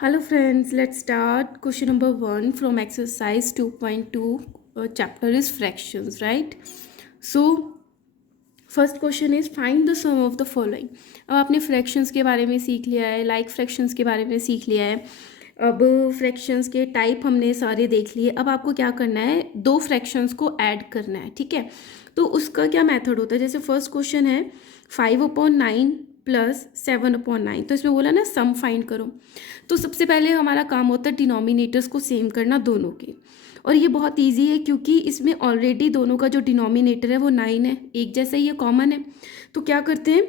Hello friends, let's start. Question number 1 from exercise 2.2 chapter is fractions, right? So first question is find the sum of the following. अब आपने fractions के बारे में सीख लिया है, लाइक फ्रैक्शंस के बारे में सीख लिया है। अब फ्रैक्शंस के टाइप हमने सारे देख लिए। अब आपको क्या करना है, दो फ्रैक्शंस को ऐड करना है, ठीक है। तो उसका क्या मेथड होता है, जैसे फर्स्ट क्वेश्चन है 5/9 प्लस 7/9, तो इसमें बोला ना सम फाइंड करो। तो सबसे पहले हमारा काम होता है डिनोमिनेटर्स को सेम करना दोनों के, और ये बहुत इजी है क्योंकि इसमें ऑलरेडी दोनों का जो डिनोमिनेटर है वो 9 है, एक जैसा ही है, कॉमन है। तो क्या करते हैं,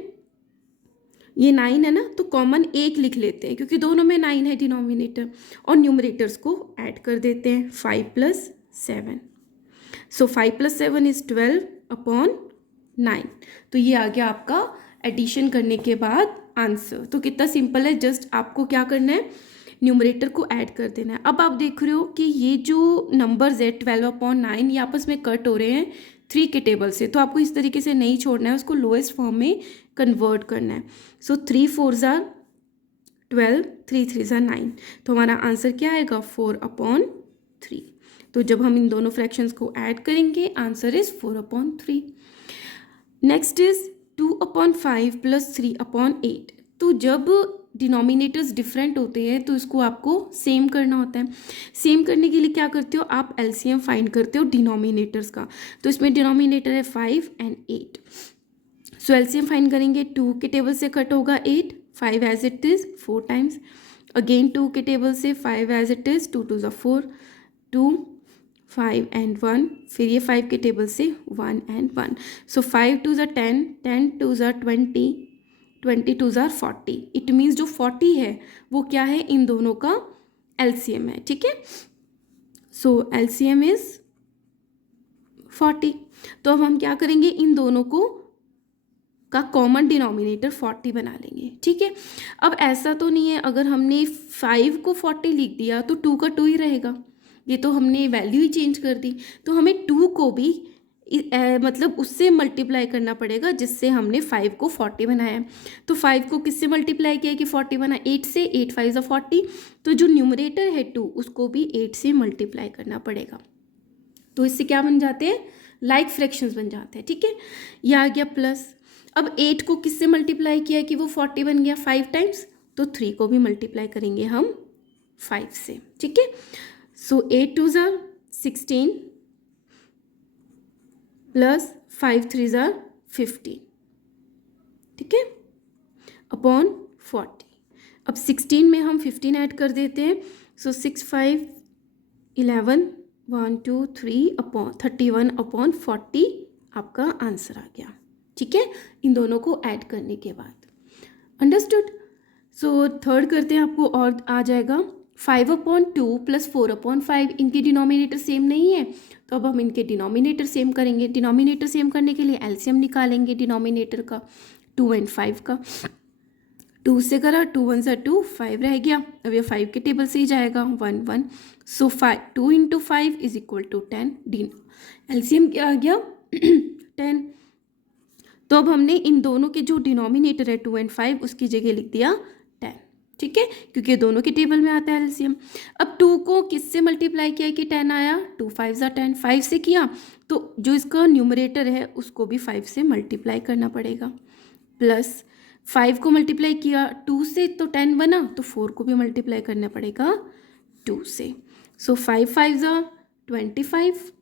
ये 9 है ना, तो कॉमन एक लिख लेते हैं क्योंकि दोनों में 9 है डिनोमिनेटर, और न्यूमरेटर्स को ऐड कर देते हैं 5 + 7। सो 5 + 7 इज 12/9। तो ये आ गया आपका एडिशन करने के बाद आंसर। तो कितना सिंपल है, जस्ट आपको क्या करना है, न्यूमरेटर को ऐड कर देना है। अब आप देख रहे हो कि ये जो नंबर्स है 12/9 ये आपस में कट हो रहे हैं 3 के टेबल से, तो आपको इस तरीके से नहीं छोड़ना है, उसको लोएस्ट फॉर्म में कन्वर्ट करना है। सो 3 4s are 12, 3 3s are 9, तो हमारा आंसर क्या आएगा 4/3। तो जब हम इन दोनों फ्रैक्शंस को ऐड करेंगे आंसर इज 4/3। Next is 2/5 + 3/8। तो जब डिनोमिनेटर्स डिफरेंट होते हैं तो इसको आपको सेम करना होता है। सेम करने के लिए क्या करते हो, आप एलसीएम फाइंड करते हो डिनोमिनेटर्स का। तो इसमें डिनोमिनेटर है 5 और 8। सो एलसीएम फाइंड करेंगे, 2 के टेबल से कट होगा 8, 5 as it is 4 times. Again 2 के टेबल से 5 as it is, 2 2s are 4, 2 5 and 1, फिर ये 5 के टेबल से 1 and 1। So 5 2s are 10, 10 2s are 20, 20 2s are 40। It means जो 40 है वो क्या है, इन दोनों का एलसीएम है, ठीक है। सो एलसीएम इज 40। तो अब हम क्या करेंगे, इन दोनों को का कॉमन डिनोमिनेटर 40 बना लेंगे, ठीक है। अब ऐसा तो नहीं है अगर हमने 5 को 40 लिख दिया तो 2 का 2 ही रहेगा, ये तो हमने वैल्यू ही चेंज कर दी। तो हमें 2 को भी मतलब उससे मल्टीप्लाई करना पड़ेगा जिससे हमने 5 को 40 बनाया है। तो 5 को किससे मल्टीप्लाई किया कि 40 बना, 8 से, 8 5 are 40। तो जो न्यूमरेटर है 2 उसको भी 8 से मल्टीप्लाई करना पड़ेगा। तो इससे क्या बन जाते हैं, लाइक फ्रैक्शंस बन जाते हैं, ठीक है। ये आ गया प्लस। अब 8 को किससे मल्टीप्लाई किया कि वो 40 बन गया, 5 टाइम्स। तो 3 को भी मल्टीप्लाई करेंगे हम 5 से, ठीक है। सो 8 2s are 16 plus 5 3s are 15, ठीक है, अपॉन 40। अब 16 में हम 15 ऐड कर देते हैं। सो 6 5 11 1 2 3/31/40 आपका आंसर आ गया, ठीक है, इन दोनों को ऐड करने के बाद। अंडरस्टूड। सो थर्ड करते हैं, आपको और आ जाएगा 5/2 + 4/5। इनके डिनोमिनेटर सेम नहीं है, तो अब हम इनके डिनोमिनेटर सेम करेंगे। डिनोमिनेटर सेम करने के लिए एलसीएम निकालेंगे डिनोमिनेटर का, 2 और 5 का। 2 से करा, 2 1s are 2, 5 रह गया। अब ये 5 के टेबल से ही जाएगा, 1 1। सो 2 × 5 = 10। एलसीएम क्या आ गया 10। तो अब हमने इन दोनों के जो डिनोमिनेटर है 2 और 5 उसकी जगह लिख दिया 10, ठीक है, क्योंकि दोनों के टेबल में आता है एलसीएम। अब 2 को किससे मल्टीप्लाई किया कि 10 आया, 2 5s are 10, 5 से किया तो जो इसका न्यूमरेटर है उसको भी 5 से मल्टीप्लाई करना पड़ेगा। प्लस 5 को मल्टीप्लाई किया 2 से तो 10 बना, तो 4 को भी मल्टीप्लाई करना पड़ेगा 2 से। सो 5 5s are 25,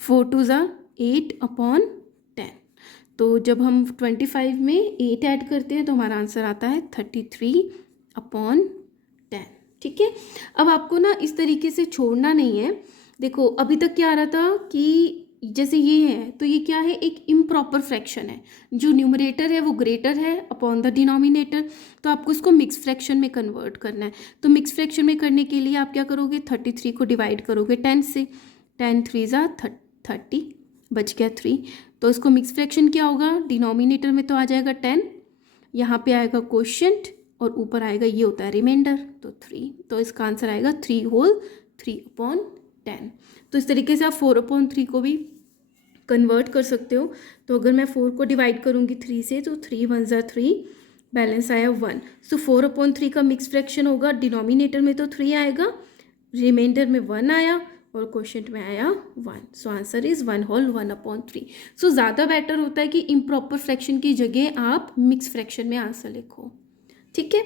4 2s are 8/10। तो जब हम 25 में 8 ऐड करते हैं तो हमारा आंसर आता है 33/10, ठीक है। अब आपको ना इस तरीके से छोड़ना नहीं है। देखो अभी तक क्या आ रहा था कि जैसे ये है तो ये क्या है, एक इम्प्रॉपर फ्रैक्शन है, जो न्यूमरेटर है वो ग्रेटर है अपॉन द डिनोमिनेटर। तो आपको इसको मिक्स फ्रैक्शन में कन्वर्ट करना है। तो मिक्स फ्रैक्शन में करने के लिए आप क्या करोगे, 33 को डिवाइड करोगे 10 से, 10 3s are 30, बच गया 3। तो इसको मिक्स फ्रैक्शन क्या होगा, डिनोमिनेटर में तो आ जाएगा 10, यहाँ पे आएगा कोशेंट और ऊपर आएगा ये होता है रिमाइंडर, तो 3। तो इसका आंसर आएगा 3 होल 3/10। तो इस तरीके से आप 4/3 को भी कन्वर्ट कर सकते हो। तो अगर मैं 4 को डिवाइड करूँगी 3 से तो 3 1s are 3, बैलेंस आया 1। सो 4/3 का मिक्स फ्रैक्शन होगा, डिनोमिनेटर में तो 3 आएगा, रिमाइंडर में 1 आया और क्वोशिएंट में आया 1। So answer is 1/3। सो ज़्यादा बेटर होता है कि इम्प्रॉपर फ्रैक्शन की जगह आप मिक्स फ्रैक्शन में आंसर लिखो, ठीक है।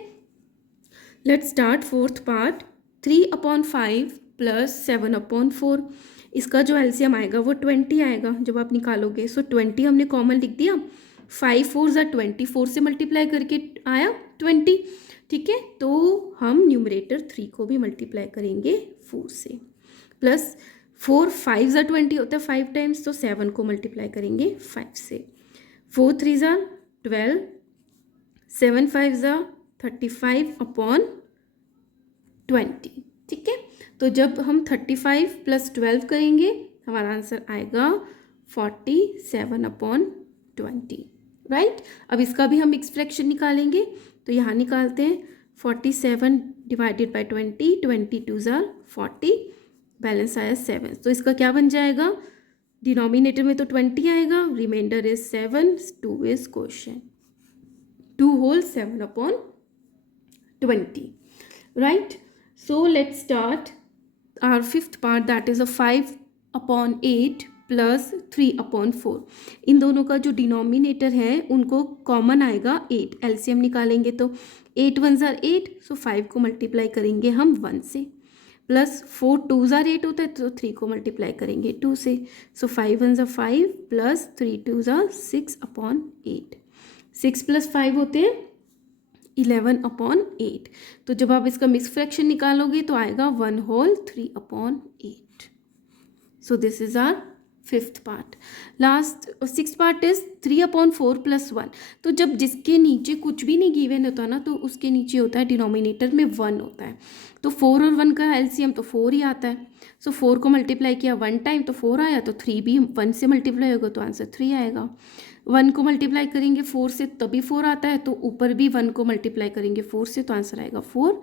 Let's start fourth part. 3/5 plus 7/4, इसका जो एलसीएम आएगा वो 20 आएगा जब आप निकालोगे। सो 20 हमने कॉमन लिख दिया, 5 4 ज़ा 20, 4 से मल्टीप्लाई करके आया 20, ठीक है। तो हम न्यूमरेटर 3 को भी मल्टीप्लाई करेंगे 4 से, प्लस 4 5 ज़ा 20 होता है 5 टाइम्स, तो 7 को मल्टीप्लाई करेंगे 5 से। 4 3 ज़ा 12, 7 5 ज़ा 35/20, ठीक है। तो जब हम 35 + 12 करेंगे हमारा आंसर आएगा 47/20, राइट। अब इसका भी हम मिक्स फ्रैक्शन निकालेंगे, तो यहाँ निकालते हैं। 47 डिवाइडेड बाई 20, 22 ज़ा 40, बैलेंस आया 7। तो इसका क्या बन जाएगा, डिनोमिनेटर में तो 20 आएगा, remainder is 7, 2 is quotient, 2 whole 7/20, right? So let's start our fifth part, that is a 5/8 plus 3/4। इन दोनों का जो डिनोमिनेटर है उनको कॉमन आएगा 8, एलसीएम निकालेंगे तो 8 1 ज़ा 8, सो 5 को मल्टीप्लाई करेंगे हम 1 से, प्लस 4 2 ज़ा 8 होता है तो 3 को मल्टीप्लाई करेंगे 2 से। सो 5 1 ज़ा 5 प्लस 3 2 ज़ा 6/8, 6 + 5 होते हैं 11/8। तो जब आप इसका मिक्स फ्रैक्शन निकालोगे तो आएगा 1/3/8। So this is our fifth part. Last six part is 3/4 + 1। तो जब जिसके नीचे कुछ भी नहीं गिवन होता ना, तो उसके नीचे होता है डिनोमिनेटर में 1 होता है, तो 4 और 1 का एलसीएम तो 4 ही आता है। सो 4 को मल्टीप्लाई किया 1 टाइम तो 4 आया, तो 3 भी 1 से मल्टीप्लाई होगा तो आंसर 3 आएगा। 1 को मल्टीप्लाई करेंगे 4 से तभी 4 आता है, तो ऊपर भी 1 को मल्टीप्लाई करेंगे 4 से तो आंसर आएगा 4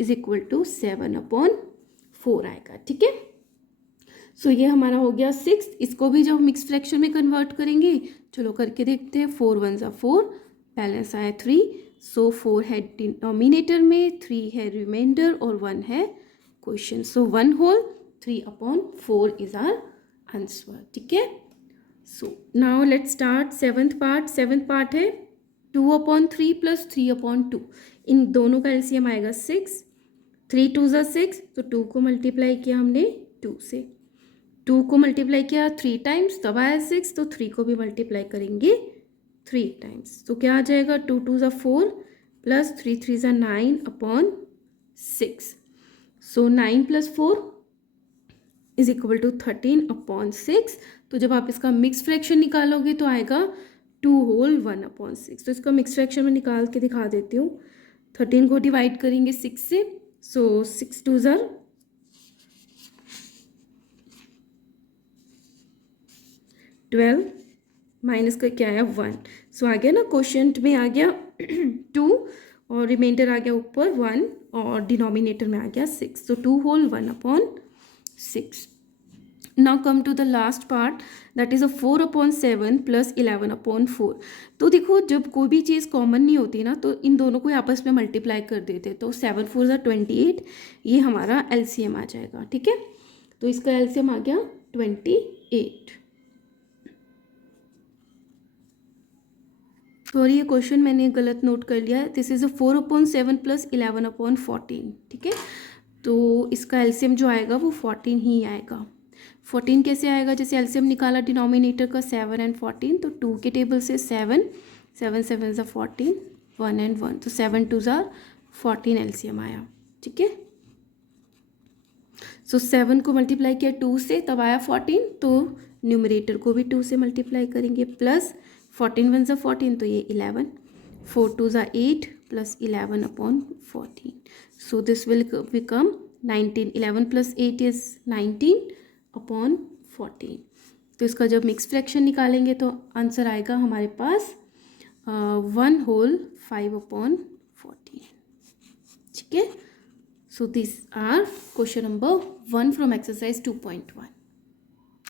= 7/4 आएगा, ठीक है। सो ये हमारा हो गया 6। इसको भी जब मिक्स फ्रैक्शन में कन्वर्ट करेंगे, चलो करके देखते हैं। 4 1 ज़ा 4, बैलेंस आया 3। सो 4 है डिनोमिनेटर में, 3 है रिमाइंडर और 1 है quotient. So 1/3/4 is our answer, ठीक है। So now let's start seventh part. Seventh part है 2/3 + 3/2। इन दोनों का एलसीएम आएगा 6, 3 2 ज़ा 6, तो 2 को मल्टीप्लाई किया हमने 2 से, 2 को मल्टीप्लाई किया 3 टाइम्स तब आया 6, तो 3 को भी मल्टीप्लाई करेंगे 3 टाइम्स, तो क्या आ जाएगा 2 2 ज़ा 4 प्लस 3 3 ज़ा 9/6। सो 9 + 4 = 13/6। तो जब आप इसका मिक्स फ्रैक्शन निकालोगे तो आएगा 2 होल 1/6। तो इसका मिक्स फ्रैक्शन में निकाल के दिखा देती हूँ। 13 को डिवाइड करेंगे 6 से, सो 6 2 ज़ा 12, माइनस का क्या आया 1। सो आ गया ना, क्वोशिएंट में आ गया 2 और रिमाइंडर आ गया ऊपर 1 और डिनोमिनेटर में आ गया 6, तो 2 whole 1/6। Now come to the last part, that is 4/7 plus 11/4। तो देखो जब कोई भी चीज़ कॉमन नहीं होती ना, तो इन दोनों को आपस में मल्टीप्लाई कर देते, तो 7 4 ज़ा 28, ये हमारा एलसीएम आ जाएगा, ठीक है। तो इसका एलसीएम आ गया 28। सॉरी, ये क्वेश्चन मैंने गलत नोट कर लिया है। दिस इज़ 4/7 प्लस 11/14, ठीक है। तो इसका एलसीएम जो आएगा वो 14 ही आएगा। 14 कैसे आएगा, जैसे एलसीएम निकाला डिनोमिनेटर का 7 और 14, तो 2 के टेबल से 7 7 7 ज़ा 14, 1 और 1, तो 7 2 ज़ा 14 एलसीएम आया, ठीक है। सो 7 को मल्टीप्लाई किया 2 से तब आया 14, तो न्यूमरेटर को भी 2 से मल्टीप्लाई करेंगे, प्लस 14 1 ज़ा 14, तो ये 11, 4 2 ज़ा 8 plus 11/14, so this will become 19। 11 + 8 is 19/14। तो इसका जब मिक्स फ्रैक्शन निकालेंगे तो आंसर आएगा हमारे पास 1 होल 5/14, ठीक है। So this our question number 1 from exercise 2.1।